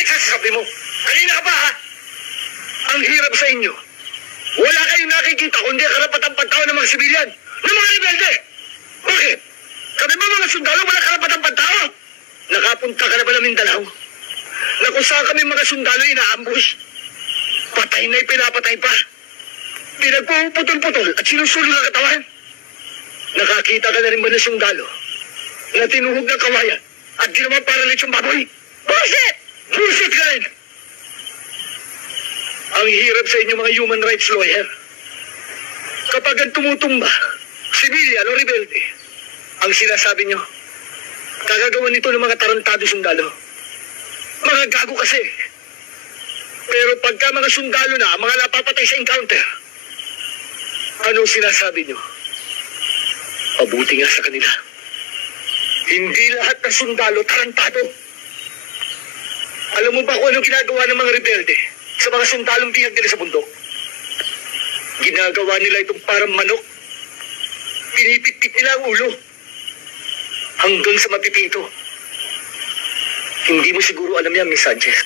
pinagsasabi mo? Kanina ka pa, ha? Ang hirap sa inyo. Wala kayong nakikita kundi karapatang pagtao ng mga sibilyan, ng mga rebelde. Bakit? Kami ba mga sundalo wala karapatang pagtao? Nakapunta ka na ba ng Mindanao? Na kung saan kami mga sundalo ina-ambush? Patay na pinapatay pa. Pinagpuputol-putol at sinusulong ang katawan. Nakakita ka na rin ba ng sundalo na tinuhog ng kawayan at ginawa para lechong baboy? Bullshit! Bullshit ka rin! Ang hirap sa inyo mga human rights lawyer. Kapag ang tumutumba, sibilyan o rebelde, ang sinasabi nyo, kagagawa nito ng mga tarantado sundalo. Mga gago kasi. Pero pagka mga sundalo na, mga napapatay sa encounter, ano sinasabi nyo? Mabuti nga sa kanila. Hindi lahat ng sundalo tarantado. Alam mo ba kung anong ginagawa ng mga rebelde sa mga sundalong tiyag nila sa bundok? Ginagawa nila itong parang manok. Pinipit-pit nila ang ulo hanggang sa mapipito. Hindi mo siguro alam yan, Miss Sanchez.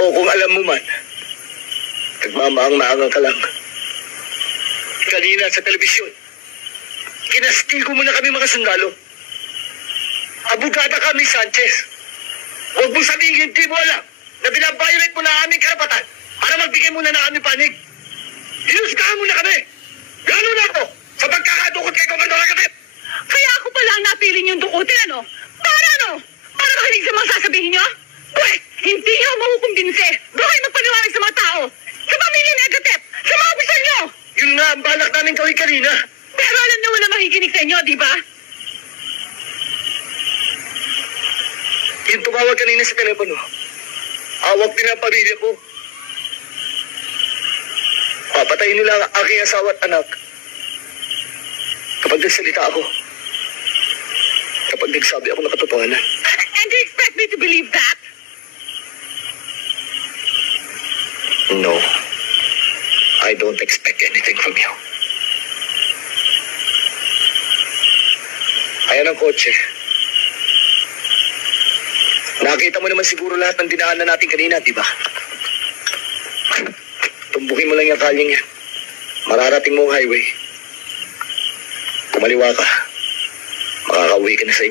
O kung alam mo man, nagmamaang-maangang ka lang. Kanina sa telebisyon, kinastigo mo na kami mga sundalo. Abogada ka, Miss Sanchez. Huwag mo sabihin, hindi mo alam na binabiolate mo na aming karapatan para magbigay mo na ng aming panig. Hinusgahan mo na kami. Gano'n na ako sa pagkakadukot kay Gobernador Agatep. Kaya ako pala ang napiling yung dukutin, ano? Para ano? Para makinig sa mga sasabihin niyo? Pwes, hindi niyo makukumbinse. Doon kayo magpaliwanag sa mga tao. Sa pamilya ni Agatep. Sa mga opisyal niyo. Yun nga ang balak namin gawin kanina. Pero alam niyo wala makikinig sa inyo, di ba? Yung tumawag kanina sa telepono, hawak din ang pamilya ko. Papatayin nila ang aking asawa at anak kapag nagsalita ako. Kapag nagsabi ako ng katotohanan. And you expect me to believe that? No. I don't expect anything from you. Ayan ang kotse. Nakita mo naman siguro lahat ng dinaanan natin kanina, di ba? Tumbukin mo lang yung kalyeng yan. Mararating mo ang highway. Kumaliwa ka. Makakauwi ka na sa